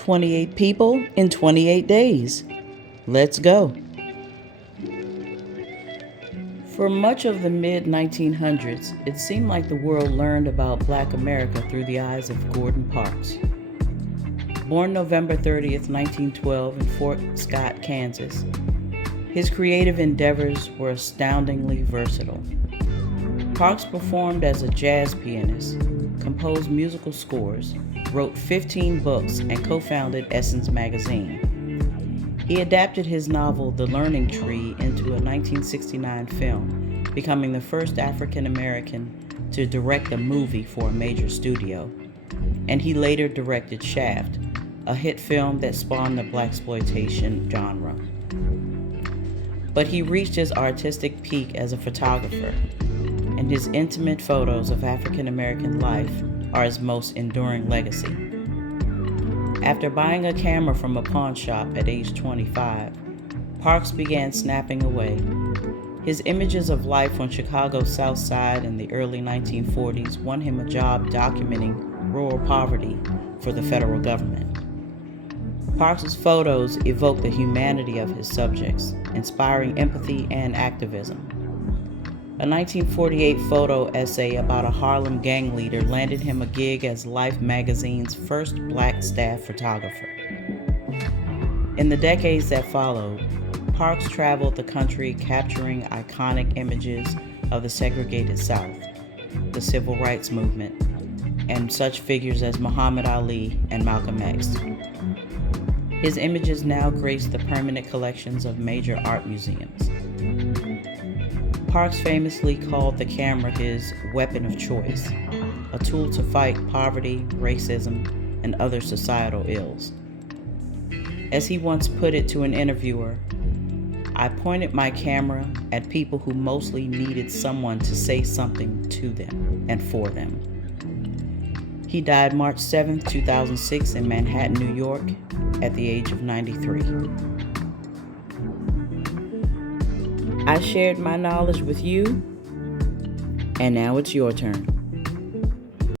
28 people in 28 days. Let's go. For much of the mid-1900s, it seemed like the world learned about Black America through the eyes of Gordon Parks. Born November 30th, 1912 in Fort Scott, Kansas, his creative endeavors were astoundingly versatile. Parks performed as a jazz pianist, composed musical scores, wrote 15 books, and co-founded Essence magazine. He adapted his novel The Learning Tree into a 1969 film, becoming the first African American to direct a movie for a major studio. And he later directed Shaft, a hit film that spawned the blaxploitation genre. But he reached his artistic peak as a photographer, and his intimate photos of African American life are his most enduring legacy. After buying a camera from a pawn shop at age 25, Parks began snapping away. His images of life on Chicago's South Side in the early 1940s won him a job documenting rural poverty for the federal government. Parks's photos evoke the humanity of his subjects, inspiring empathy and activism. A 1948 photo essay about a Harlem gang leader landed him a gig as Life magazine's first Black staff photographer. In the decades that followed, Parks traveled the country capturing iconic images of the segregated South, the Civil Rights Movement, and such figures as Muhammad Ali and Malcolm X. His images now grace the permanent collections of major art museums. Parks famously called the camera his weapon of choice, a tool to fight poverty, racism, and other societal ills. As he once put it to an interviewer, "I pointed my camera at people who mostly needed someone to say something to them and for them." He died March 7, 2006 in Manhattan, New York, at the age of 93. I shared my knowledge with you, and now it's your turn.